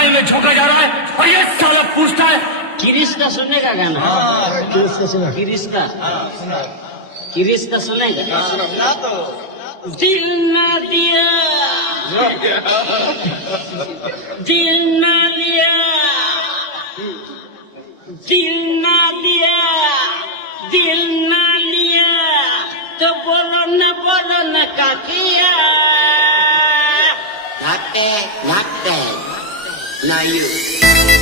लड़ाई में झोंका जा रहा है और ये साला पूछता है किरिश्ता सुनेगा गाना? किरिश्ता किरिश्ता सुनेगा? दिल ना दिया, दिल ना दिया, दिल ना दिया, दिल ना लिया तो बोलो न का किया। Not that, not you.